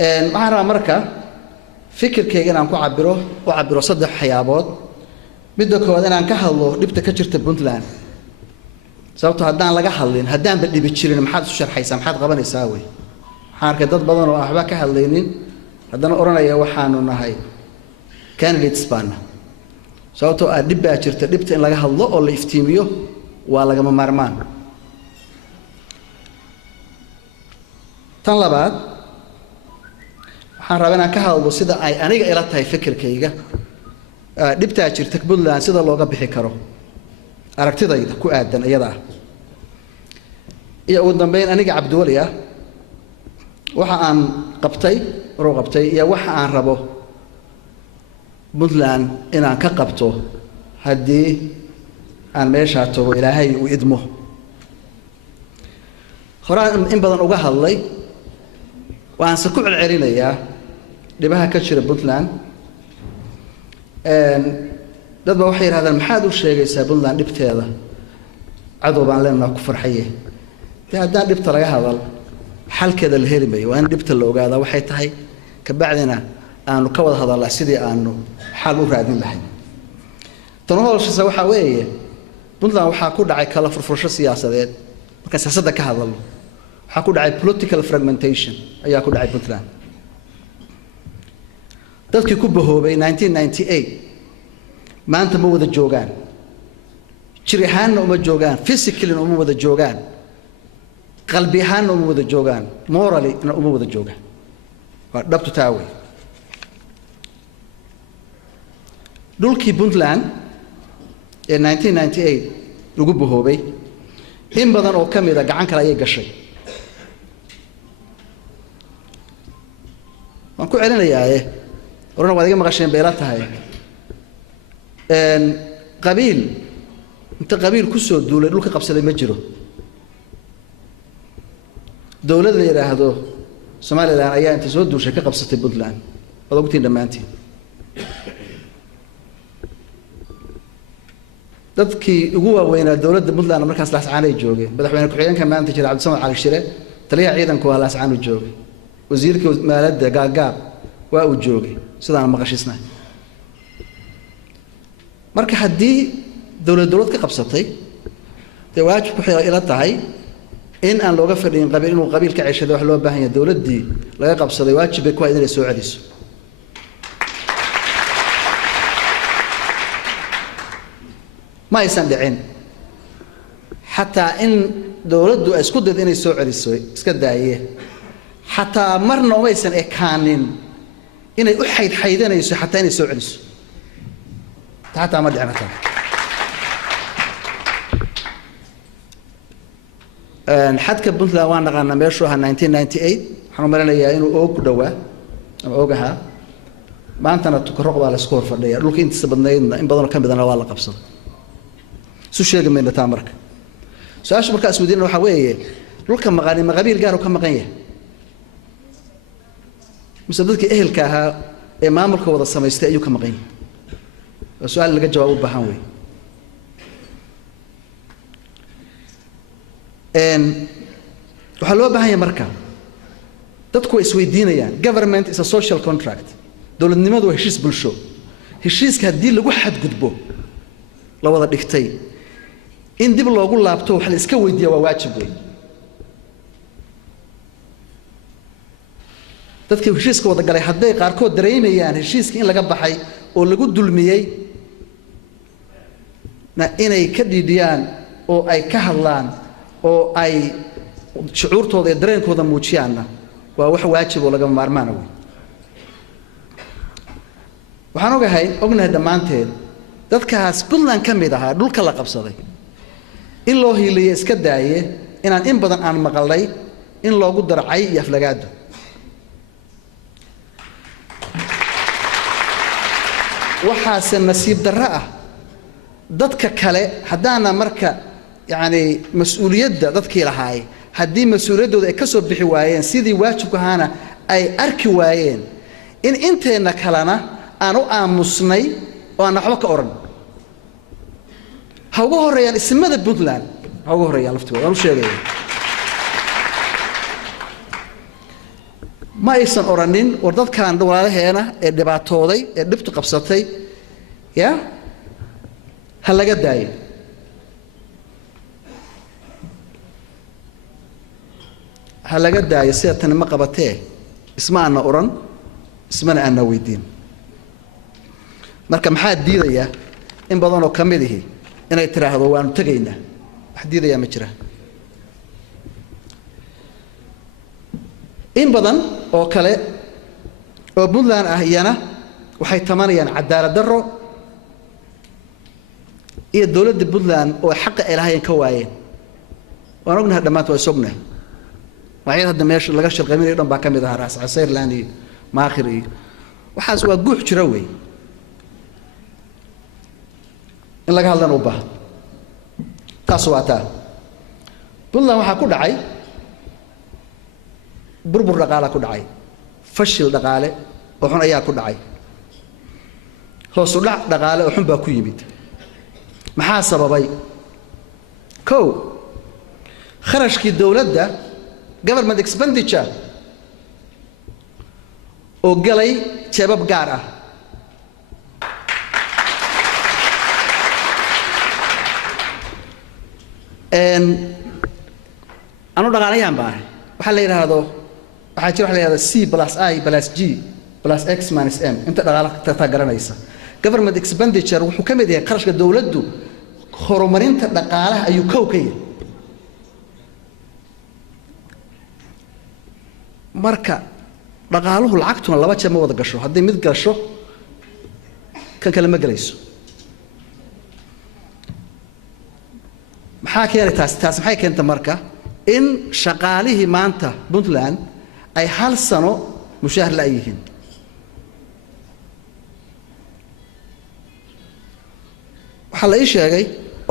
waxaan rabaa marka fikirkayga inaan ku cabiro saddex waxyaabood midda koowaad inaan ka hadlo dhibta ka jirta Puntland sababtoo haddaan laga hadlin haddaanba dhibi jirin maxaad isu sharxaysaa maxaad qabanaysaa wey waxaan arkay dad badan oo waxba ka hadlaynin haddana oranaya waxaanu nahay candidates baana sababtoo dhib baa jirta dhibta in laga hadlo oo la iftiimiyo waa lagama maarmaan tan labaad waxaan rabaa inaan ka hadlo sida ay aniga ila tahay fikirkayga dhibtaa jirta Puntland sida looga bixi karo aragtidayda ku aadan iyada iyo ugu dambeyn aniga Cabdiwali waxa aan qabtay iyo waxa aan rabo Puntland inaan ka qabto haddii aan meesha tago Ilaahay uu idmo horaan in badan uga hadlay waan se ku celcelinayaa dhibaha ka jira Puntland dad ba waxay yiraahdaan maxaad u sheegaysaa Puntland dhibteeda cadow baan leenahay ku farxaye haddaan dhibta laga hadal xalkeeda la heli maayo waa in dhibta la ogaada waxay tahay ka bacdina aanu ka wada hadalnaa sidii aanu xal u raadin lahayn tan hawshiisa waxa weeye Puntland waxaa ku dhacay kala furfurasho siyaasadeed marka siyaasadda ka hadalno waxaa ku dhacay political fragmentation ayaa ku dhacay Puntland dadkii ku bahoobay 1998 maanta ma wada joogaan jir ahaanna uma joogaan physically uma wada joogaan qalbi ahaanna uma wada joogaan morally uma wada joogaan waa dhabtu taa wey dhulkii Puntland ee 1998 lagu bahoobay in badan oo kamid ah gacan kale ayay gashay waan ku celinayaa orana waad iga maqasheen beela tahay qabiil inta qabiil ku soo duulay dhulka qabsaday ma jiro dawladda la yiraahdo Somaliland ayaa inta soo duushay ka qabsatay Puntland wada ogtiin dhamaantiin dadkii ugu waaweynaa dawladda Puntland markaas laascaanay joogeen madaxweyne ku-xigeenka maanta jira Cabdisamed Cali Shire taliyaha ciidanku waa laascaan u joogay wasiirka maaliyadda gaagaab waa uu joogay sidaan maqashisnaa marka haddii dawlad ka qabsatay de waajib ku xidhan ila tahay in aan looga fadhiin qabiil inuu qabiil ka ceshado wax loo baahan yahay dawladdii laga qabsaday waajib bay ku hayd inay soo celiso ma aysan dhicin xataa in dawladdu ay isku daydo inay soo celiso iska daaye xataa marna uma aysan ekaanin inay u xaydxaydanayso xataa inay soo celiso xataa ma dhicin xataa xadka Puntland waan naqaanaa meeshuu ahaa 1998 waxaan u maleynayaa inuu oog ku dhowaa ama oog ahaa maantana tukaroq baa la isku hor fadhiya dhulka intiisa badnaydna in badanoo ka midana waa la qabsaday isu sheegi mayna taa marka su-aasha markaa isweydiinana waxaa weeye dhulka maqani ma qabiil gaar u ka maqan yahay mise dadkii ehelka ahaa ee maamulka wada samaystay ayuu ka maqan yahay waa su-aal laga jawaab u baahan weeye waxaa loo baahan yahay marka dadku way isweydiinayaan government is a social contract dowladnimadu waa heshiis bulsho heshiiska haddii lagu xadgudbo la wada dhigtay in dib loogu laabto wax la iska weydiiya waa waajib weyn dadkii heshiiska wada galay hadday qaarkood dareemayaan heshiiska in laga baxay oo lagu dulmiyey inay ka dhiidhiyaan oo ay ka hadlaan oo ay shucuurtooda iyo dareenkooda muujiyaanna waa wax waajib oo laga maarmaana weyn waxaan ognahay dhammaanteed dadkaas Puntland ka mid ahaa dhulka la qabsaday in loo hiiliyo iska daaye inaan in badan aan maqalay in loogu darcay iyo aflagaado waxaase nasiib darro ah dadka kale haddaana marka yani mas'uuliyadda dadkii lahaay haddii mas'uuliyaddooda ay ka soo bixi waayeen sidii waajibku ahaana ay arki waayeen in inteena kalena aan u aamusnay oo aan waxba ka oran ha ugu horeeyaan ismada Puntland ha ugu horeeyaan laftigooda waan u sheegaya ma aysan oranin war dadkan walaalaheena ee dhibaatooday ee dhibtu qabsatay ya ha laga daayo ha laga daayo sida tan ma qabatee isma aan oran ismana aan weydiin marka maxaa diidaya in badan oo kamid ah inay tiraahdo waanu tagaynaa wax diidaya ma jira in badan oo kale oo Puntland ah iyana waxay tamanayaan cadaalad darro iyo dawladda Puntland oo xaq ay lahaayeen ka waayeen waan ognahay dhamaad waa sognahay waxay hadda meesha laga shaqeynay dhan baa kamid ah raas Caseerland iyo maakhiri waxaas waa guux jira weey in laga hadlan u baahan taas waa taa Puntland waxa ku dhacay burbur dhaqaale ku dhacay fashil dhaqaale oo xun ayaa ku dhacay hoos u dhac dhaqaale oo xun baa ku yimid maxaa sababay kow kharashkii dawladda government expenditure oo galay jeebab gaar ah anu dhaqaalayahan baa waxa la yiraahdo waxaa jira waxa la yiraahdo C+I+G+X-M inta dhaqaalaha ta garanaysa government expenditure wuxuu ka mid yahay qarashka dawladdu horumarinta dhaqaalaha ayuu kow ka yahay marka dhaqaaluhu lacagtuna laba jeer ma wada gasho haddii mid gasho kan kale ma galayso maxaa keenay taas maxay keentay marka in shaqaalihii maanta Puntland ay hal sano mushaar la yihiin waxa la ii sheegay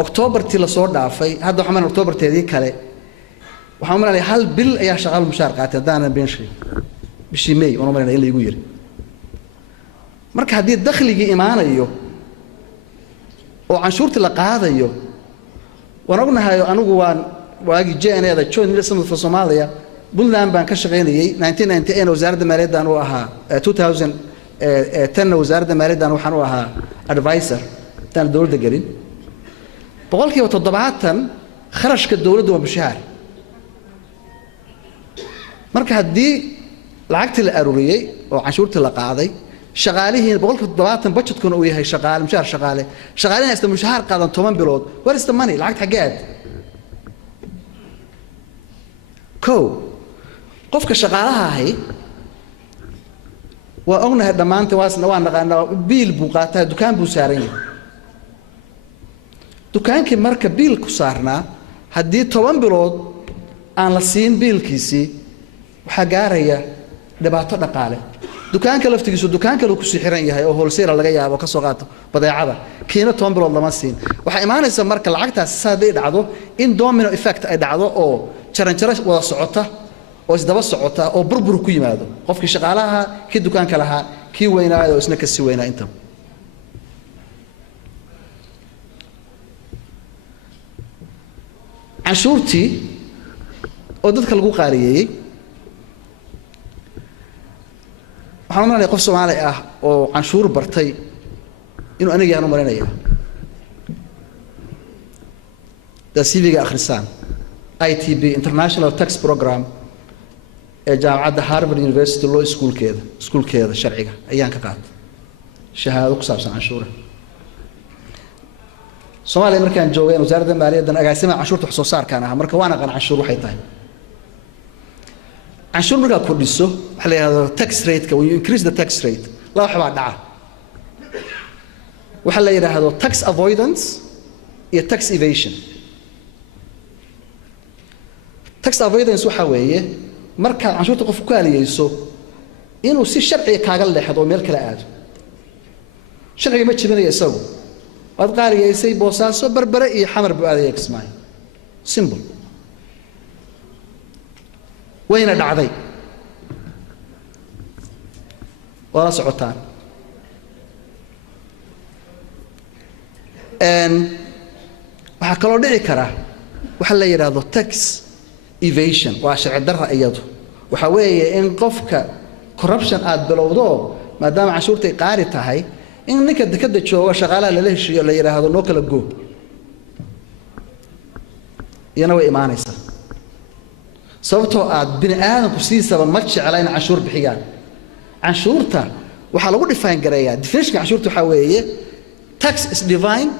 October-tii la soo dhaafay hadda waxaan October-teedii kale waxaan maray hal bil ayaa shaqaal mushaar qaatay daana beenshi bishii May oo maray in la igu yiri marka haddii dakhliga imaanayo oo canshuurta la qaadayo waan ognahay anigu waan waagi JNA-da Joint Investment for Somalia Puntland baan ka shaqeynayay 1998 wasaaradda maaliyadda oo ahaa 2010 wasaaradda maaliyadda waxaan u ahaa advisor tan dawladda galin boqolkiiba 70 kharashka dawladda waa mushaar marka haddii lacagtii la aruuriyay oo canshuurtii la qaaday shaqaalihiin boqolkiiba 70 budgetkuna uu yahay shaqaale mushaar shaqaalina isla mushaar qaadan 10 bilood where is the money lacagta xageed kow qofka shaqaalaha ahi waa ognahay dhamaanta waa naqaanaa biil buu qaataa dukaan buu saaran yahay dukaankii marka biil ku saarnaa haddii 10 bilood aan la siin biilkiisii waxaa gaaraya dhibaato dhaqaale dukaanka laftigiisu dukaanka lagu sii xiran yahay oo wholesale laga yaabo ka soo qaato badeecada kiina 10 bilood lama siin waxa imaanaysa marka lacagtaas saadii dhacdo in domino effect ay dhacdo oo jaran wada socota oo isdaba socota oo burbur ku yimaado qofkii shaqaalaha kii dukaanka lahaa kii weynaayo isna ka sii weynaa inta canshuurtii oo dadka lagu qaariyeeyay waxaan umaleeyahay qof Soomaali ah oo canshuur bartay inuu aniga aan u malaynayaa dasiibiga akhrisan ITB International Tax Program ee jaamacadda Harvard University Law Schoolkeeda sharciga ayaan ka qaatay shahaado ku saabsan canshuuraha Soomaaliya markaan joogay wasaaradda maaliyadda agaasimaha canshuurta wax soo saarkaan ah marka waan aqaan canshuur waxay tahay canshuur marka ku dhiso waxa la yiraahdo tax rate when you increase the tax rate la wax baa dhaca waxa la yiraahdo tax avoidance iyo tax evasion tax avoidance waxa weeye marka canshuurta qof ku aliyeyso inuu si sharci kaaga leexdo meel kale aado sharciga ma jibinayo isagu wad qaariyeysay boosaaso barbare iyo xamar buu aaday Kismaayo simple wayna dhacday wala socotaan waxa kaloo dhici kara waxa la yiraahdo tax evasion waa sharci darro iyadu وحوي إن قفك corruption aad bilowdo maadaama cashuurtay qaari tahay in ninka dekada jooga shaqaalaha la heshiiyo la yiraahdo noo kala go yana way imaanaysa sababtoo aad bini aadamku siisaba ma jeclayn cashuur bixiyaan cashuurta waxa lagu define gareeyaa definition cashuurta waxa weeye tax is defined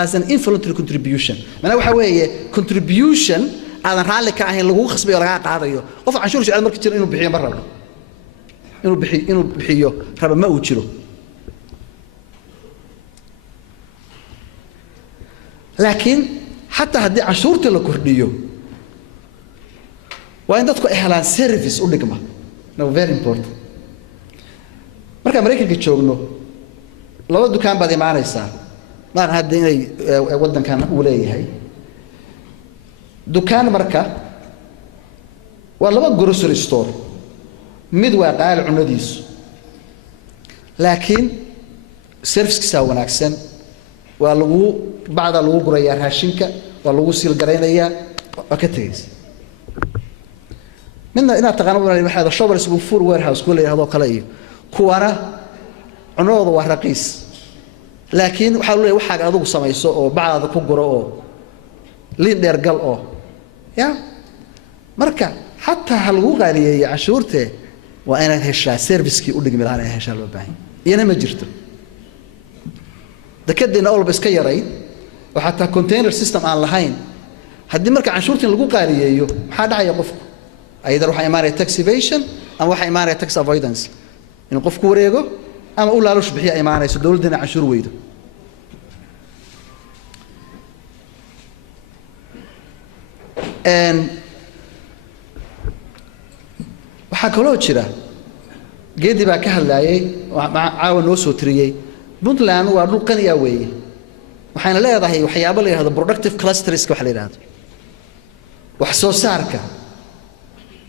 as an involuntary contribution mana waxa weeye contribution aadan raalli ka ahayn lagu khasbayo laga qaadayo qof cashuur jecel markii jira inuu bixiyo mar rabo inuu bixiyo raba ma uu jiro laakiin hatta haddii cashuurta la kordhiyo waa in dadku ay helaan service u dhigma no very important marka Mareykanka joogno laba dukaan baad imaanaysaa ma hadda inay wadankan uu leeyahay dukaan marka waa laba grocery store mid waa qaal cunadiisu laakiin service-kiisa wanaagsan waa lagu bacda lagu gurayaa raashinka waa lagu siil gareynayaa waa ka tagaysa midna inaad taqaano waxa Shoppers Food Warehouse ku leeyahay kale iyo kuwana cunooda waa raqiis laakiin waxa uu leeyahay waxa adigu samayso oo bacda ku guro oo liin dheer gal oo ya marka hatta hal uu qaaliyeeyay cashuurte waa inaad heshaa service-kii u dhigmi lahaa inaad heshaa loo baahan iyana ma jirto dekadina oo iska yaray oo hatta container system aan lahayn haddii marka cashuurtin lagu qaaliyeeyo maxaa dhacaya qofku ayda waxa imaanaya tax evasion ama waxa imaanaya tax avoidance in qofku wareego ama uu laalush bixiyo imaanayso dawladana cashuur weydo waxa kaloo jira geedi baa ka hadlayay caawa noo soo tiriyay Puntland waa dhul qani ah weeye waxayna leedahay waxyaabo la yiraahdo productive clusters waxa la yiraahdo wax soo saarka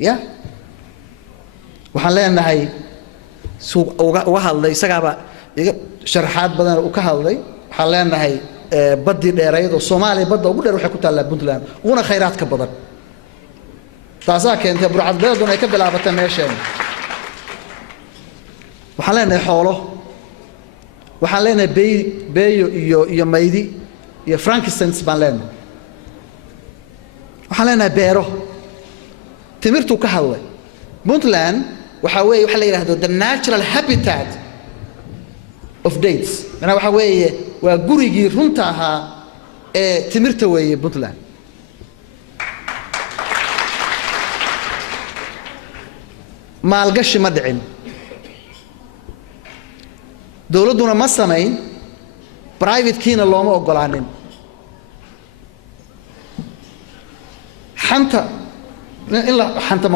ya waxaan leenahay suuq uga hadlay isagaaba iga sharaxaad badan u ka hadlay waxaan leenahay baddi dheerayd oo Soomaaliya badda ugu dheer waxay ku taallaa Puntland una khayraadka badan taasaa keentay burcadbeeduna ay ka bilaabatay meeshaan waxaan leenahay xoolo waxaan leenahay beeyo iyo maydi iyo frankincense baan leenahay waxaan leenahay beero timirtu ka hadlay Puntland waxa weeye waxa la yiraahdo the natural habitat of dates mana waxa weeye waa gurigii runta ahaa ee timirta weeye Puntland maalgashi ma dhicin dawladuna ma sameyn private kiina looma ogolaanin xanta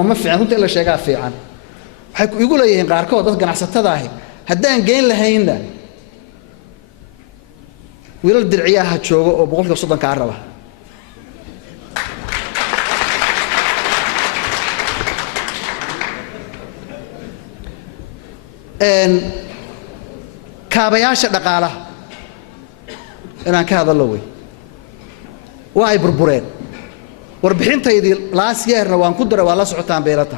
ma fiican runta ila sheegaa fiican waxay igu leeyihiin qaarkood dad ganacsatada ah haddaan geyn lahayna wiilal dirciyaha jooga oo 130 ka raba kaabayaasha dhaqaalaha inaan ka hadalno way waa ay burbureen warbixintaydii last year-na waan ku daray waa la socotaan beelata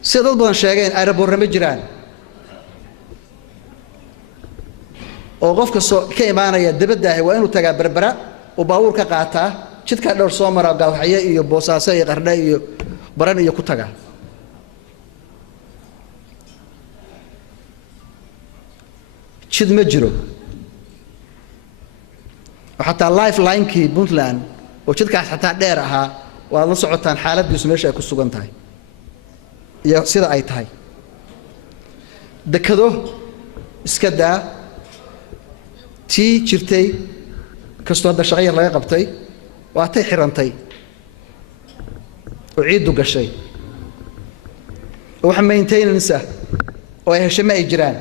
sida dad badan sheegeen aeroboorna ma jiraan oo qofka soo ka imaanaya dibadda waa inuu tagaa Berbera oo baabuur ka qaataa jidka dhowr soo mara Gaalxaye iyo Boosaaso iyo Qardho iyo Baran iyo ku tagaa jid ma jiro وحتى lifeline kii Puntland oo jidkaas xataa dheer ahaa waa la socotaan xaaladiisu meesha ay ku sugan tahay iyo sida ay tahay dekado iska daa tii jirtay kastoo hadda shaqo laga qabtay waa tay xirantay oo ciidu gashay oo waxa maintenance oo ay heshay ma ay jiraan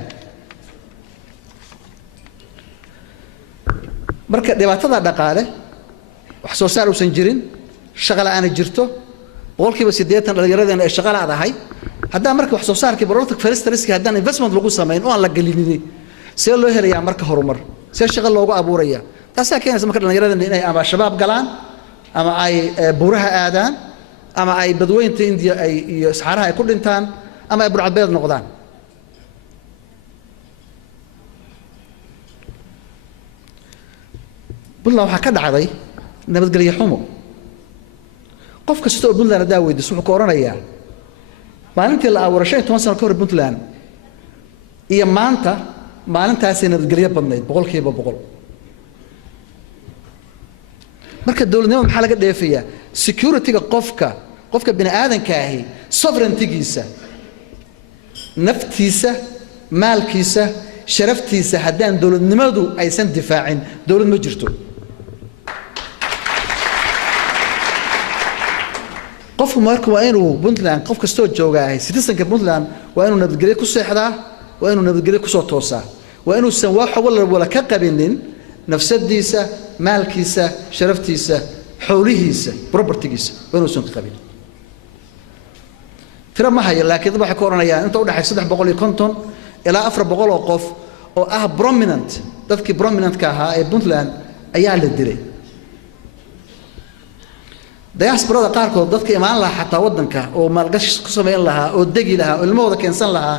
marka dhibaatada dhaqaale wax soo saar uusan jirin shaqo la'aan jirto boqolkiiba 80 dhalinyarada ay shaqo la'aadahay hadda marka wax soo saarkii productive forestry haddaan investment lagu sameeyo oo aan la galinin see loo helayaa marka horumar see shaqo loogu abuuraya taas keenaysa marka dhalinyarada inay ama shabaab galaan ama ay buuraha aadaan ama ay badweynta India ay iyo saxaraha ay ku dhintaan ama ay burcadbeed noqdaan. Puntland waxaa ka dhacday nabadgelyo xumo. qof kasta oo Puntland hadaa weydiiso wuxuu ka oranayaa maalintii la abuuray 15 sano ka hor Puntland iyo maanta maalintaas nabadgelyo badnayd 100%. marka dawladnimada maxaa laga dheefayaa security-ga qofka bini aadanka ahi sovereignty-giisa naftiisa maalkiisa sharaftiisa haddaan dawladnimadu aysan difaacin dawlad ma jirto. qofku marka waa inuu Puntland qof kastoo jooga ahi citizenka Puntland waa inuu nabadgelyo ku seexdaa waa inuu nabadgelyo ku soo toosaa waa inuu san wax wala ka qabinin nafsadiisa maalkiisa sharaftiisa xoolihiisa property-giisa waa inuu san ka qabin. tira ma hayo laakiin waxa ka oranayaan inta u dhaxay 350 ilaa 400 oo qof oo ah prominent dadkii prominent-ka ahaa ee Puntland ayaa la dilay. diasporada qaarkood dadka imaan lahaa xataa wadanka oo maalgashi ku sameyn lahaa oo degi lahaa oo ilmahooda keensan lahaa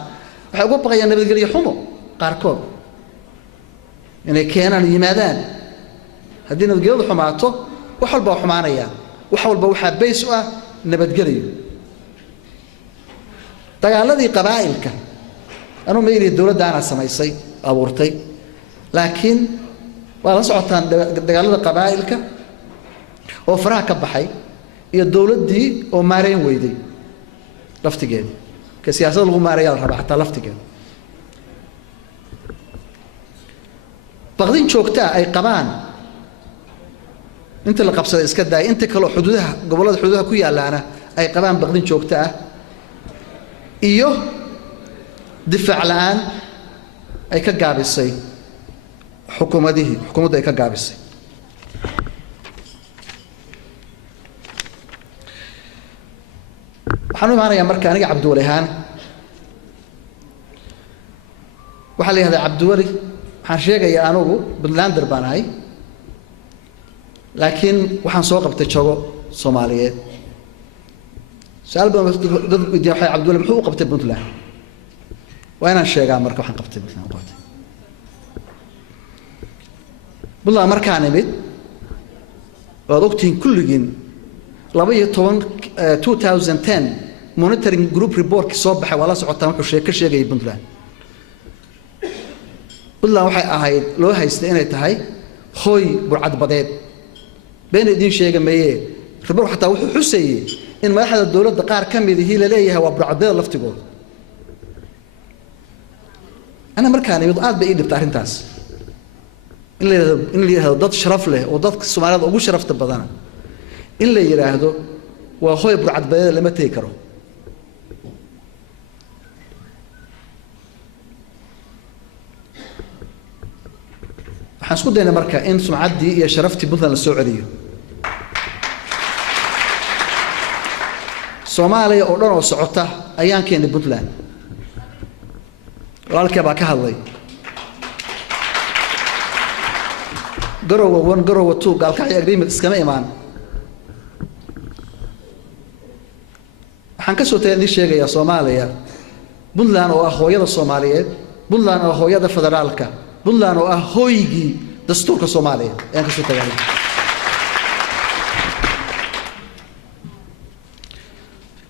waxay uga baqayaan nabadgelyo xumo qaarkood inay keenaan yimaadaan. haddii nabadgelyadu xumaato wax walba xumaanaya wax walba waxaa base u ah nabadgelyo. dagaaladii qabaa'ilka anuu ma yiri dawladdaana samaysay abuurtay laakiin waa la socotaan dagaalada qabaa'ilka oo faraha ka baxay iyo dawladdii oo maareyn weyday laftigeeda ka siyaasadda lagu maareeyaa la rabaa xataa laftigeeda. baqdin joogta ay qabaan inta la qabsaday iska daay inta kale xuduudaha gobollada xuduudaha ku yaalaana ay qabaan baqdin joogta ah iyo difaac la'aan ay ka gaabisay xukuumadda ay ka gaabisay. waxaan u imaanayaa marka aniga cabdiwali ahaan waxaa la yidhahdaa cabdiwali waxaan sheegayaa anugu Puntlander baan ahay laakiin waxaan soo qabtay jogo Soomaaliyeed. su'aal baan dad weydiiyay waxay cabdiwali muxuu u qabtay Puntland waa inaan sheegaa marka waxaan qabtay Puntland qabtay. Puntland markaan imid waad ogtihiin kulligiin 2010 monitoring group report soo baxay wala socotaan wuxuu ka sheegay Puntland waxay ahayd loo haystay inay tahay hooy burcad badeed been idin sheegay meeyee report xataa wuxuu xusayay in madaxda dawladda qaar ka mid ah la leeyahay waa burcad laftigooda. ana markaan imid aad bay ii dhibtay arrintaas in la yiraahdo dad sharaf leh oo dadka Soomaalida ugu sharafta badan in la yiraahdo waa hooy burcad badeed lama tagi karo. waxaan isku daynaa marka in sumcaddii iyo sharaftii Puntland la soo celiyo. Soomaaliya oo dhan oo socota ayaan keenay Puntland walaalkay baa ka hadlay garowa 1 garowa 2 gaalkacyo agreement iskama imaan. waxaan ka soo tagay sheegaya Soomaaliya Puntland oo ah hooyada Soomaaliyeed Puntland oo hooyada federaalka Puntland oo ah hooygii dastuurka Soomaaliya ayaan ka soo tagay.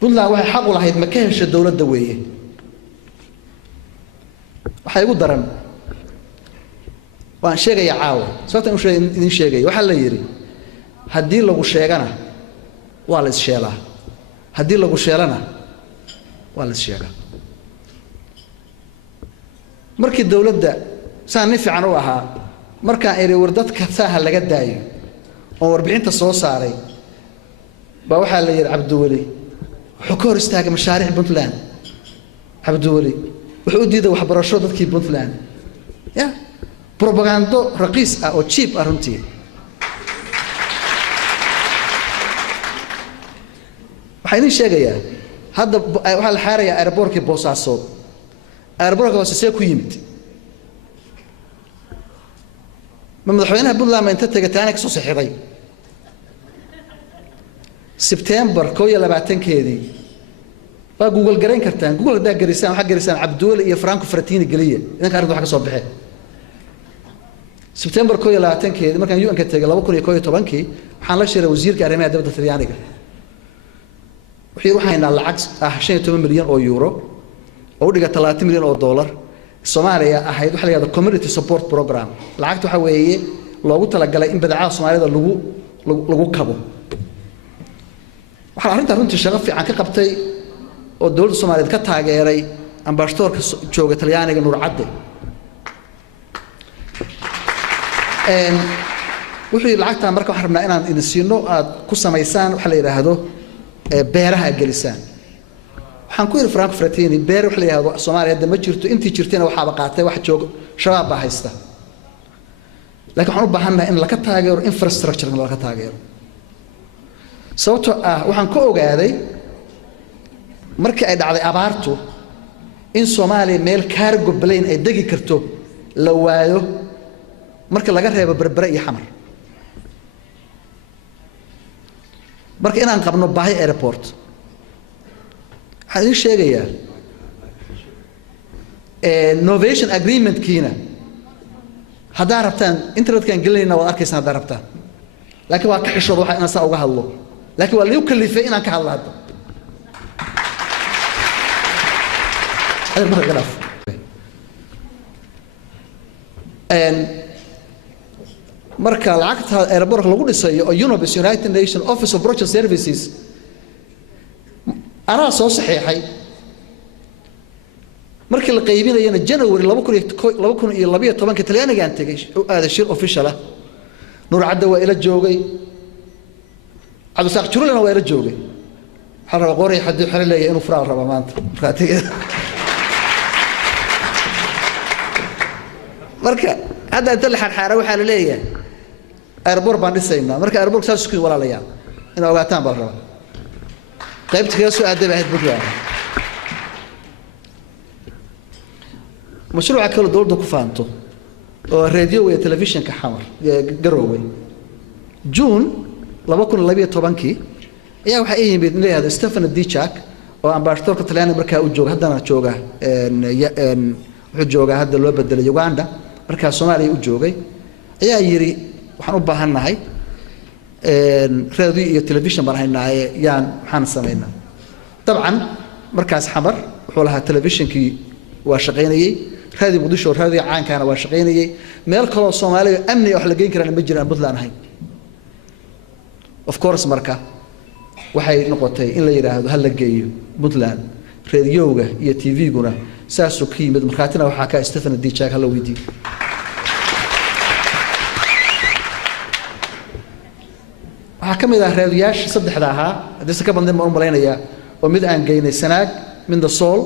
Puntland waxay xaq u lahayd ma ka hesho dawladda weeye. waxay ugu daran waan sheegaya caawa sababta uu idin sheegay waxa la yiri haddii lagu sheegana waa la is sheelaa haddii lagu sheelana waa la is sheegaa. markii dawladda saan fiican u ahaa markaan eri war dadka saaha laga daayo oo warbixinta soo saaray baa waxaa la yiri cabdiwali wuxuu ka hor istaagay mashaariic Puntland. cabdiwali wuxuu u diiday waxbarasho dadkii Puntland ya propaganda raqiis ah oo cheap ah runtii. waxaan idin sheegayaa hadda waxaa la xaarayaa airportkii Boosaaso airportka Boosaaso ku yimid ma madaxweynaha Puntland inta tagay taana ka soo saxiiray سبتمبر كويا لبعتين كذي فجوجل جرين كرتان جوجل ده جريسان وحق جريسان عبدول إيه فرانكو فرتين الجلية إذا كان رضوا حاجة صباحية سبتمبر كويا لبعتين كذي ما كان يوم كتير لو كنا كويا طبانكي حنلا شيء وزير كريمة دولة الثريانية وحيروح هنا العكس 28 مليون أو يورو أو دقة 30 مليون أو دولار الصومالية أحيد وحلا هذا community support program العكس حويه لو قلت لك قال إن بدعاء الصومالية ده لو كبو waxaan arrinta runtii shaqo fiican ka qabtay oo dawladda Soomaaliyeed ka taageeray ambassadorka jooga Talyaaniga Nuur Cadde wixii lacagta marka waxaan rabnaa inaan idin siino aad ku samaysaan waxa la yiraahdo beeraha gelisaan waxaan ku yiri Frank Fratini beer waxa la yiraahdo Soomaaliyeed ma jirto intii jirtayna waxaaba qaatay wax joog shabaab baa haysta laakiin waxaan u baahanahay in la ka taageero infrastructure la ka taageero sababtoo ah waxaan ka ogaaday markii ay dhacday abaartu in Soomaaliya meel cargo plane ay degi karto la waayo marka laga reebo Berbera iyo Xamar marka inaan qabno baahi airport waxaan idin sheegayaa innovation agreement kiina haddaa rabtaan internetkan gelinayna waad arkaysaan haddaa rabtaan laakiin waa ka xishooda waxa inaan saa uga hadlo لكن واللي يكلفه إن كان الله هذا ما غلاف مركز العقد هذا إيربورك لو قلنا سيء UNOPS United Nations Office of Project Services أنا صحيحي مركز القيمين ينا جنوري لو كنا يلبيه طبعا كتليانا جان تجيش هذا الشيء أوفيشاله نور عدوا إلى الجوجي عبد الساق شرولنا وين الجوجي حرب قوري حد حر لي إنه فرار ربع ما أنت مركا هذا أنت اللي حر وحال ليه أربور باندسينا مركا أربور ساس سكين ولا ليا إنه أوقاتان برا قيبت كذا سؤال ده بعد بكرة مشروع كل دول دكفانتو الراديو والتلفزيون كحمر جروي جون لما كنا لبيه طبانكي يا وحقيقي بإذن الله هذا ستيفن ديتشاك وأمبارتور كتلاني مركا وجوج هذا أنا جوجا وجوجا هذا اللي بدل يوغندا مركا سومالي وجوجي يا يري وحنوبها هناي راديو التلفزيون برهنا يعني حان سمينا طبعا مركز حمر حولها التلفزيون كي واشقيني هذه مقدشة هذه عان كان واشقيني ميلكلو الصومالي أمني وحلقين كنا نبجر بدلان هاي of course marka waxay noqotay in la yiraahdo hal la geeyo Puntland radioga iyo TV-guna saas oo qiimad markaatina waxa ka Stephen Dichak hal weydii waxa kamid ah raadiyaasha saddexda ahaa hadii ka bandeen ma u maleynaya oo mid aan geynay Sanaag midna Sool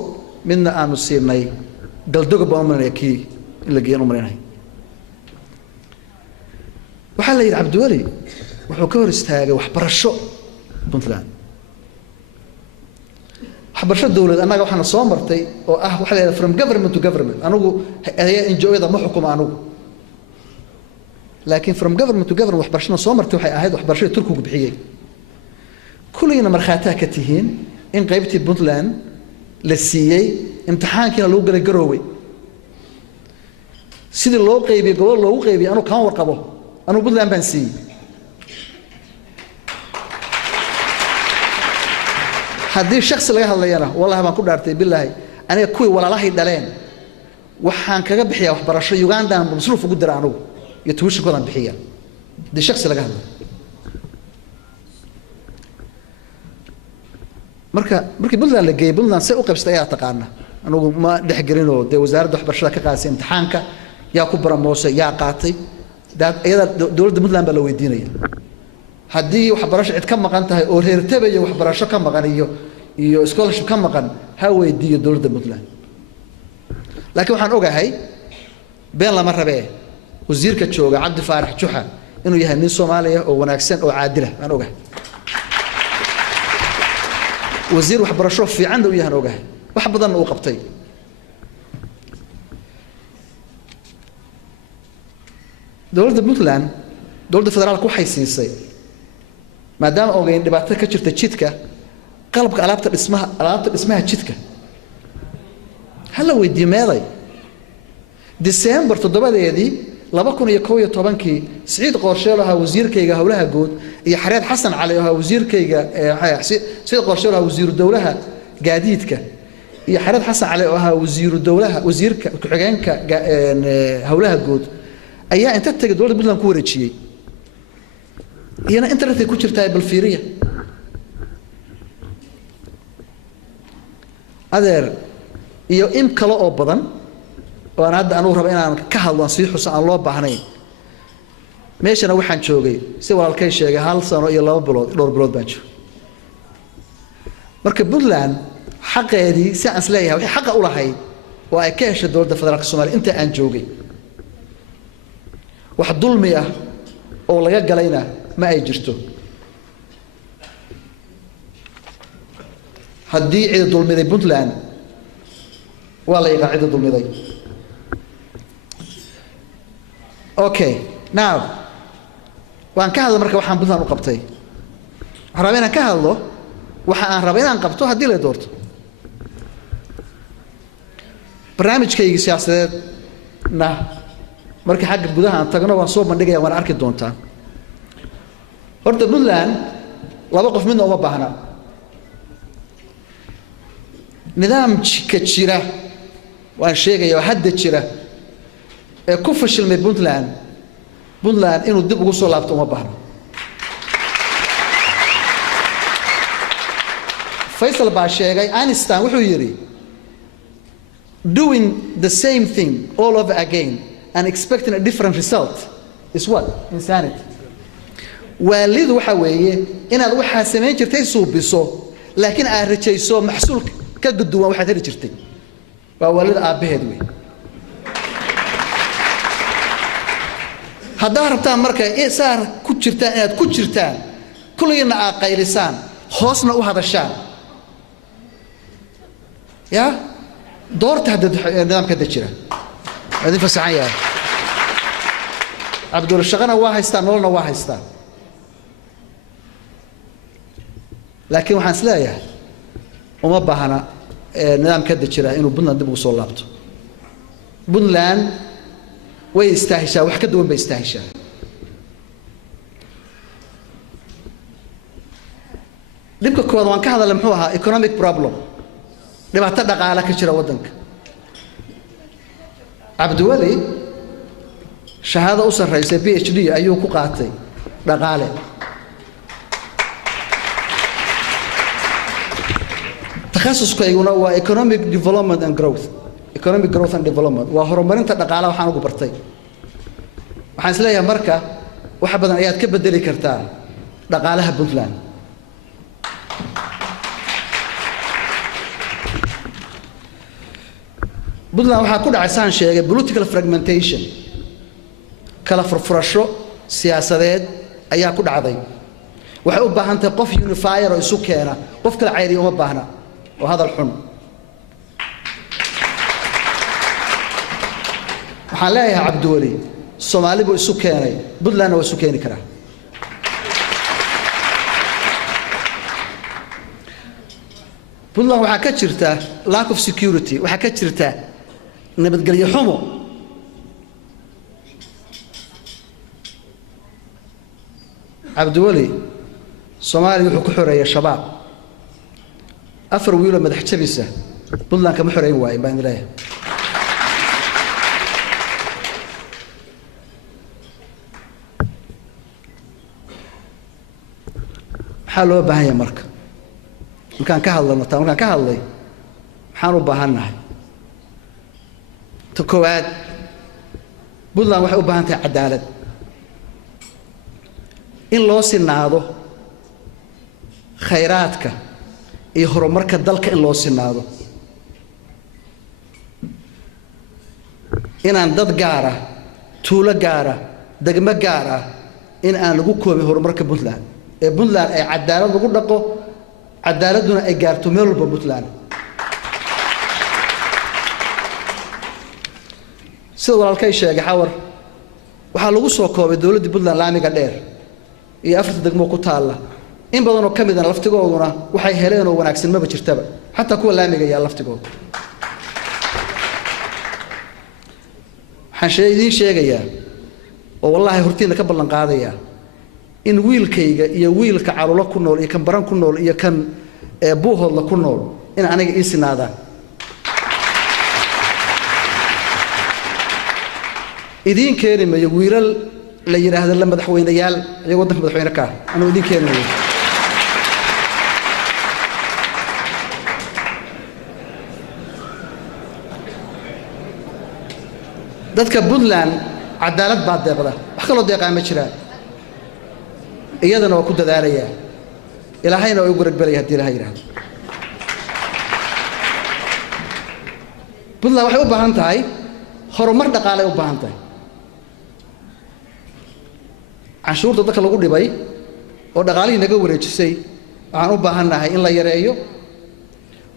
midna aanu siinay daldoga baa u maleynaya kii in la geeyo u maleynay waxa la yiraahdo Abdulwali wuxuu ka hor istaagay waxbarasho Puntland waxbarasho dawlad anaga waxaan soo martay oo ah waxa la yiraahdo from government to government anagu ayay NGO-da ma xukumo anagu laakiin from government to government waxbarashada soo martay waxay ahayd waxbarashada Turkigu bixiyay kullina marxataa ka tihiin in qaybtii Puntland la siiyay imtixaankina lagu galay garooway sidii loo qaybiyay gobol loogu qaybiyay anu kan warqabo anu Puntland baan siiyay haddii shakhsi laga hadlayana wallahi baan ku dhaartay billahi aniga kuwii walaalahay dhaleen waxaan kaga bixiyaa waxbarasho Uganda aan masruuf ugu diraa anigu iyo tuushikoodan bixiya haddii shakhsi laga hadlayo markii Puntland la geeyay Puntland say u qaybsatay ayaa taqaana anigu ma dhexgelinoo dee wasaaradda waxbarashada ka qaadisay imtixaanka yaa ku baramoosay yaa qaatay iyada dowladda Puntland baa la weydiinaya haddii waxbarasho cid ka maqan tahay oo reertabayo waxbarasho ka maqan iyo scholarship ka maqan ha weydiiyo dowladda Puntland laakiin waxaan ogahay been lama rabee wasiirka jooga Cabdi Faarax Juxa inuu yahay nin Soomaaliya oo wanaagsan oo caadil ah aan ogahay wasiir waxbarasho fiican uu yahay ogahay wax badan uu qabtay dowladda Puntland dowladda federaalka waxay siisay maadaama ogeyn dhibaato ka jirta jidka qalabka alaabta dhismaha jidka hala weydiiyo meeday December 7 2011 Saciid Qorsheel ahaa wasiirkayga howlaha guud iyo Xareed Xasan Cali ahaa wasiirkayga Saciid Qorsheel ahaa wasiiru dawlaha gaadiidka iyo Xareed Xasan Cali ahaa wasiirka ku-xigeenka howlaha guud ayaa inta tagay dowladda Puntland ku wareejiyay iyana internet ku jirtaa bal fiiriya adeer iyo in kale oo badan oo aan hadda anu rabo inaan ka hadlo si xusan aan loo baahnayn meeshana waxaan joogay si walaalkay sheegay 1 sano iyo 2 bilood dhowr bilood baan joogay marka Puntland xaqeedii si aan isleeyahay wixii xaq u lahayd oo ay ka heshay dowladda federaalka Soomaaliya inta aan joogay wax dulmi ah oo laga galayna ma ay jirto haddii cid dulmiday Puntland waa la yaqaan cid dulmiday okay now waan ka hadlo marka waxaan Puntland u qabtay waxaan rabaa inaan ka hadlo waxa aan rabaa inaan qabto haddii la doorto barnaamijkayga siyaasadeed marka xagga gudaha aan tagno waan soo bandhigaya waan arki doontaa horta Puntland laba qof midna uma baahna nidaamka jira waan sheegayaa hadda jira ee ku fashilmay Puntland inuu dib ugu soo laabto uma baahna Faisal baa sheegay Einstein wuxuu yiri doing the same thing all over again and expecting a different result is what insanity walidu waxa weeye inaad waxa sameyn jirtay suubiso laakiin aad rajayso maxsuul ka guduwan waxa heli jirtay waa walid aabaheed weey hadaa rabtaan marka isaar ku jirtaan inaad ku jirtaan kulliina aad qaylisaan hoosna u hadashaan ya doorta hadda nidaamka dajira adin fasaxan yahay Abdul Shaqana waa haystaa nololna waa haystaa laakiin waxaan isleeyahay uma baahna nidaamka dajira inuu Puntland dib ugu soo laabto Puntland way istaahishaa wax ka duwan bay istaahishaa dibka koowaad waan ka hadalay muxuu ahaa economic problem dhibaato dhaqaale ka jira wadanka Abdiwali shahaado u sarreysay PhD ayuu ku qaatay dhaqaale takhasuskayguna waa economic development and growth waa horumarinta dhaqaalaha waxaan ugu bartay waxaan isleeyahay marka wax badan ayaad ka bedeli kartaa dhaqaalaha Puntland waxaa ku dhacay saan sheegay political fragmentation kala furfurasho siyaasadeed ayaa ku dhacday waxay u baahan tahay qof unifier oo isu keena qof kala cayriyo uma baahna oo hadal xun waxaan leeyahay Abdiwali Soomaali buu isu keenay Puntland waa isu keeni karaa Puntland waxaa ka jirta lack of security waxaa ka jirta nabadgelyo xumo Abdiwali Soomaali wuxuu ku xoreeyay shabaab 4 wiil oo madax jabisa Puntland kama xoreyn waayeen baan leeyahay maxaa loo baahan yahay markaan ka hadlayno markaan ka hadlay maxaan u baahannahay ta koowaad Puntland waxay u baahan tahay cadaalad in loo sinaado khayraadka iyo horumarka dalka in loo sinaado inaan dad gaar ah tuulo gaar ah degmo gaar ah in aan lagu koobin horumarka Puntland ee Puntland ay cadaalad lagu dhaqo cadaaladuna ay gaarto meel walba Puntland sida walaalkay sheegay xawar waxaa lagu soo koobay dawladda Puntland laamiga dheer iyo 4 degmo ku taala in badan oo kamid ah laftigooduna waxay heleen oo wanaagsan ma jirtaba xataa kuwa laamiga yaa laftigooda waxaan idiin sheegayaa oo wallahi hortiina ka ballan qaadaya in wiilkayga iyo wiilka carulo ku nool iyo kan baran ku nool iyo kan buuhoodla ku nool in aniga ii sinaadaan idiin keeni maayo wiilal la yiraahdo la madaxweynayaal iyo waddanka madaxweyne ka anuu idiin keeni maayo dadka Puntland cadaalad baa deeqda wax kale oo deeqaa ma jiraan iyadana waa ku dadaalaya ilaahayna waa ugu ragbalaya hadii ilaahay yiraahdo Puntland waxay u baahan tahay horumar dhaqaale u baahan tahay cashuurta dadka lagu dhibay oo dhaqaalihii naga wareejisay waxaan u baahanahay in la yareeyo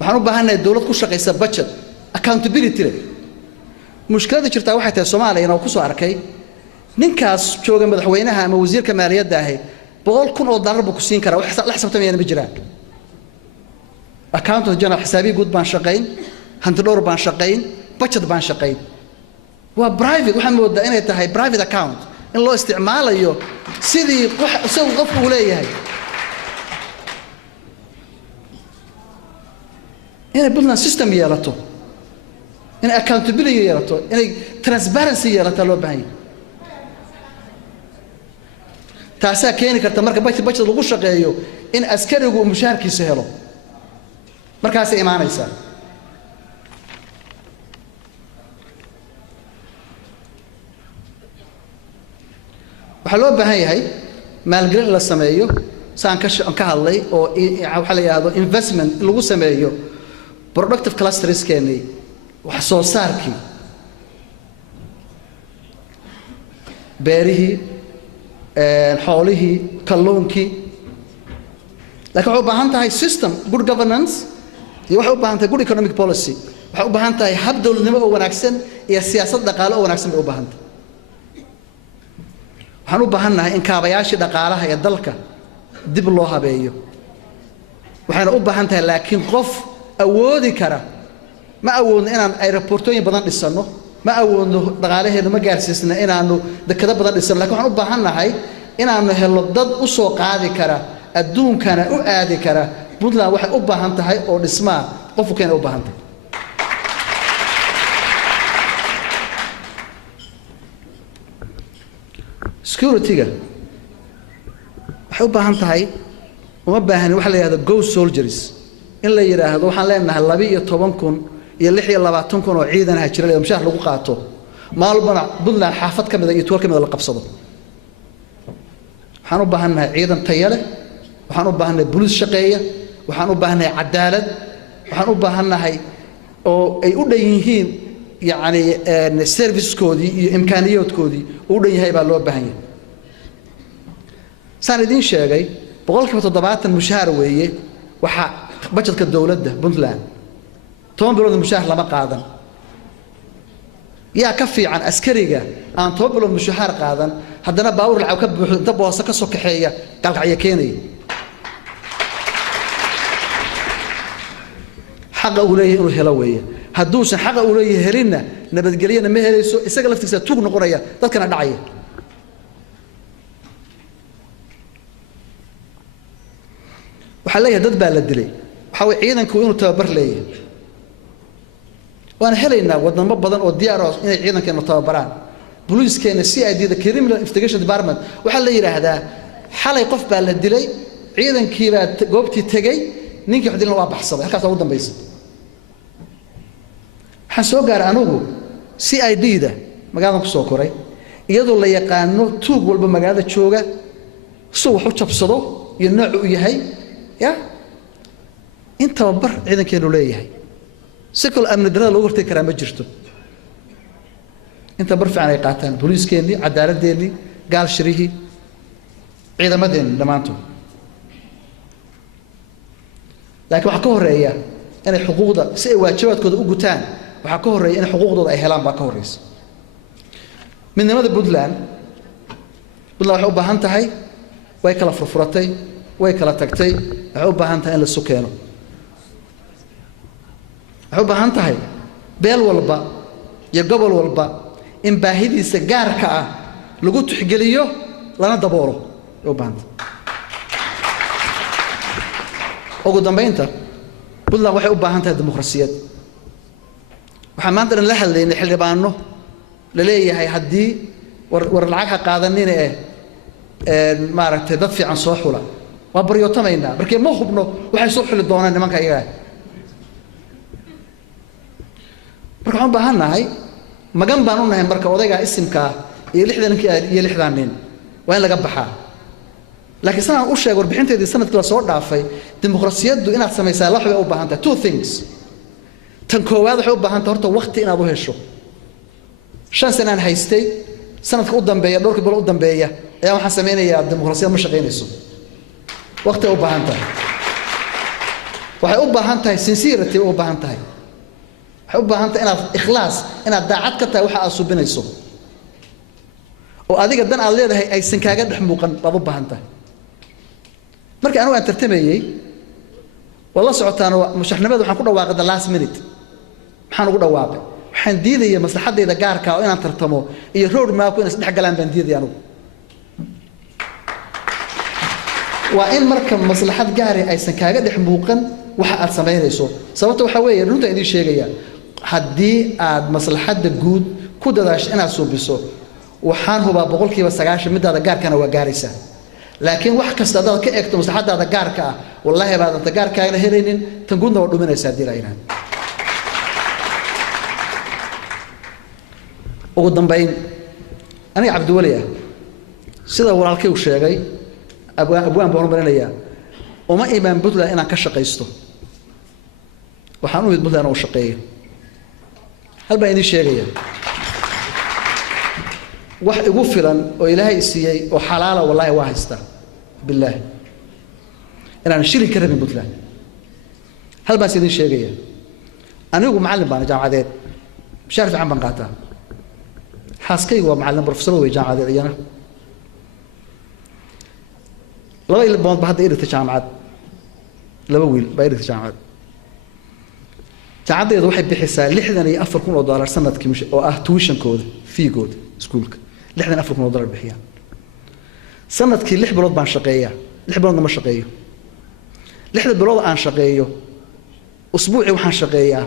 waxaan u baahanahay dawlad ku shaqeysa budget accountability mushkilada jirta waxay tahay Soomaaliya oo ku soo arkay ninkaas jooga madaxweynaha ama wasiirka maaliyadda ah $100,000 buu ku siin karaa wax la xisaabtamaya ma jiraan accountant general xisaabi guud baan shaqayn hanti dhowr baan shaqayn budget baan shaqayn waa private waxaan moodaa inay tahay private account in loo isticmaalayo sidii wax soo qofku u leeyahay inay Puntland system yeelato in accountability yeelato in transparency yeelato loo baahan yahay taasa keeni karta marka budget lagu shaqeeyo in askarigu mushaharkiisa helo markaas ay imaanaysa waxa loo baahan yahay maalgelin la sameeyo saan ka hadlay oo waxa la yiraahdo investment lagu sameeyo productive clusters keenay wax soo saarkii beerihii xoolihii kalluunkii laakiin waxay u baahan tahay system good governance iyo waxay u baahan tahay good economic policy waxay u baahan tahay hab dawladnimo oo wanaagsan iyo siyaasad dhaqaale oo wanaagsan bay u baahan tahay waxaan u baahanahay in kaabayaashii dhaqaalaha ee dalka dib loo habeeyo waxaana u baahan tahay laakiin qof awoodi kara ma awoodno inaan aeroportooyin badan dhisano ma awoodno dhaqaalaheena ma gaarsiisna inaanu dekado badan dhisano laakiin waxaan u baahanahay inaanu helo dad u soo qaadi kara adduunkana u aadi kara Puntland waxay u baahan tahay oo dhismaa qofku keena u baahan tahay security-ga waxay u baahan tahay uma baahan waxa la yiraahdo ghost soldiers in la yiraahdo waxaan leenahay 12,000 iyo 26,000 oo ciidan ah jira oo mushaar lagu qaato maalbana Puntland xaafad kamid ah iyo tuul kamid ah la qabsado waxaan u baahanahay ciidan tayo leh waxaan u baahanahay booliis shaqeeya waxaan u baahanahay cadaalad waxaan u baahanahay oo ay u dhan yihiin yani service-koodii iyo imkaaniyaadkoodii u dhan yahay baa loo baahan yahay saan idin sheegay 70% mushaar weeye waxa budgetka dawladda Puntland 10 bilood mushaar lama qaadan yaa ka fiican askariga aan 10 bilood mushaar qaadan haddana baawur lacag ka buuxdo inta boosa ka soo kaxeeya qalqacyo keenay xaqa uu leeyahay inuu helo weeye hadduusan xaqa uu leeyahay helina nabadgelyana ma helayso isaga laftiisa tuug noqonaya dadkana dhacaya waxa leeyahay dad baa la dilay waxa way ciidanku inuu tababar leeyahay waana helaynaa wadamo badan oo diyaar ah inay ciidankeena tababaraan booliiskeena CID the Criminal Investigation Department waxa la yiraahdaa xalay qof baa la dilay ciidankii baa goobtii tagay ninkii xidilna waa baxsaday halkaas ugu dambeysay waxaan soo gaaray anigu CID da magaalada ku soo koray iyadoo la yaqaano tuug walba magaalada jooga soo wax u jabsado iyo nooc u yahay ya inta bar ciidankeenu leeyahay sikol amni darada loogu hortay karaa ma jirto inta bar fiican ay qaataan booliiskeeni cadaaladdeeni gaal shirihi ciidamadeeni dhamaantood laakiin waxa ka horeeya inay xuquuqda si ay waajibaadkooda u gutaan waxa ka horeeya in xuquuqdooda ay helaan baa ka horeysa midnimada Puntland waxay u baahan tahay way kala furfuratay way kala tagtay waxay u baahan tahay in la sukeeno waxay u baahan tahay beel walba iyo gobol walba in baahidiisa gaarka ah lagu tixgeliyo lana daboolo u baahan ugu dambeynta Puntland waxay u baahan tahay dimuqraasiyad waxaan maanta la hadlaynay xildhibaano la leeyahay haddii war lacag ha qaadanina maaragtay dad fiican soo xula waa baryootamayna markii ma hubno waxay soo xuli doonaan nimanka iyaga marka waxaan baahanahay magan baan u nahay marka odayga isimka iyo 60 nin waa in laga baxaa laakiin sanad u sheeg warbixinteedii sanadkii la soo dhaafay dimuqraasiyaddu inaad samaysaa wax bay u baahan tahay two things tan koowaad waxay u baahan tahay horta waqti inaad u hesho 5 sano aan haystay sanadka u dambeeya dhowrkii bil u dambeeya ayaa waxaan sameynayaa dimuqraasiyad ma shaqeynayso waqti u baahan tahay waxay u baahan tahay sincerity u baahan tahay waxay u baahan tahay inaad ikhlaas inaad daacad ka tahay waxa aad subinayso oo adiga dan aad leedahay aysan kaaga dhex muuqan baad u baahan tahay markii anigu aan tartamayay wala socotaan musharaxnimada waxaan ku dhawaaqay the last minute waxaan ugu dhawaaqay waxaan diidayay maslaxadayda gaarka ah oo inaan tartamo iyo road map inay isdhex galaan baan diiday anigu waa in marka maslaxad gaari aysan kaaga dhex muuqan waxa aad sameynayso sababta waxa weeye runta idin sheegaya haddii aad maslaxadda guud ku dadaasho inaad suubiso waxaan hubaa 90% midaada gaarkana waa gaaraysaa laakiin wax kasta aad ka eegto maslaxadaada gaarka ah wallahi baadan ta gaarkaaga helaynin tan guudna waa dhuminaysaa diilayna ugu dambeyn aniga Cabdiwali sida walaalkay uu sheegay abwaan baan marinayaa uma iimaan Puntland inaan ka shaqeysto waxaan u mid Puntland oo shaqeeyo hal baan idin sheegaya wax igu filan oo Ilaahay siiyay oo xalaal wallahi waa haystaa billaah inaan shilin ka rabin Puntland hal baan idin sheegaya anigu macallin baan jaamacadeed mushaar fiican baan qaataa xaaskaygu waa macallin professor way jaamacadeed iyana laba ilmood baa hadda irta jaamacad laba wiil baa irta jaamacad jaamacadeedu waxay bixisaa $64,000 sanadkii oo ah tuition-kooda fee-gooda iskuulka $64,000 bixiyaan sanadkii 6 bilood baan shaqeeyaa 6 biloodna ma shaqeeyo 6 bilood aan shaqeeyo usbuucii waxaan shaqeeyaa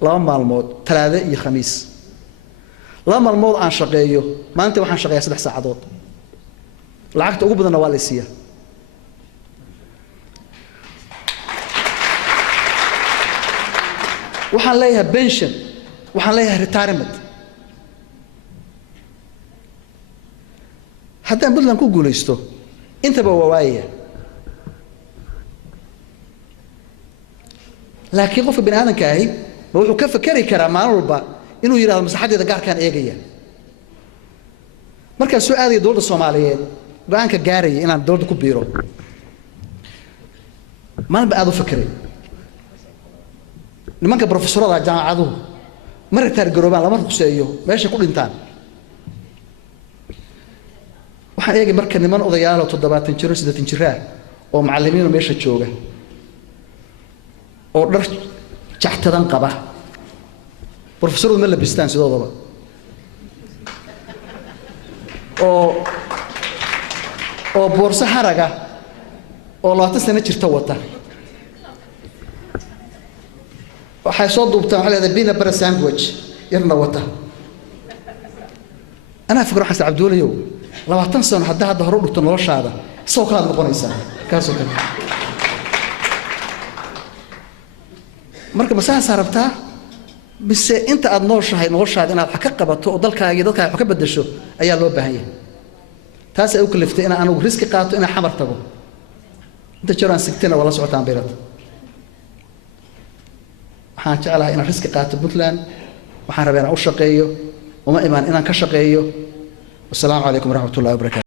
2 maalmood Talaado iyo Khamiis 2 maalmood aan shaqeeyo maalintii waxaan shaqeeyaa 3 saacadood lacagta ugu badanna waa la siiyaa waxaan leeyahay pension waxaan leeyahay retirement haddaan Puntland ku guulaysto intaba waa waaya laakiin qofka bini aadanka ahi ma wuxuu ka fakari karaa maalin walba inuu yiraahdo maslaxadeeda gaarkaan eegaya markaan soo aadaya dowladda Soomaaliyeed go'aanka gaaraya inaan dowladda ku biiro maalin baa aad u fakiray nimanka professorada jaamacaduhu ma ritaar garoobaan lama ruqseeyo meesha ku dhintaan waxaan eegay marka niman odayaal oo 70 jir 80 jir oo macallimiin meesha jooga oo dhar jaxtadan qaba professoradu ma labistaan sidoodaba oo boorso haraga oo 20 sano jirta wata waxay soo duubtaan waxa leedahay peanut butter sandwich yarna wata ana fikro xasan Cabdiwali 20 sano hadda hore u dhigto noloshaada soo kala noqonaysa kaasoo kale marka masaha sarabta bise inta aad nooshahay noloshaada inaad wax ka qabato oo dalkaaga iyo dadkaaga wax ka bedesho ayaa loo baahan yahay taas ay u kaliftay in aan riski qaato in aan xamar tago inta jiraan sigtina wala socotaan beerada waxaan jeclahay in aan riski qaato Puntland waxaan rabaa inaan u shaqeeyo uma imaan inaan ka shaqeeyo والسلام عليكم ورحمة الله وبركاته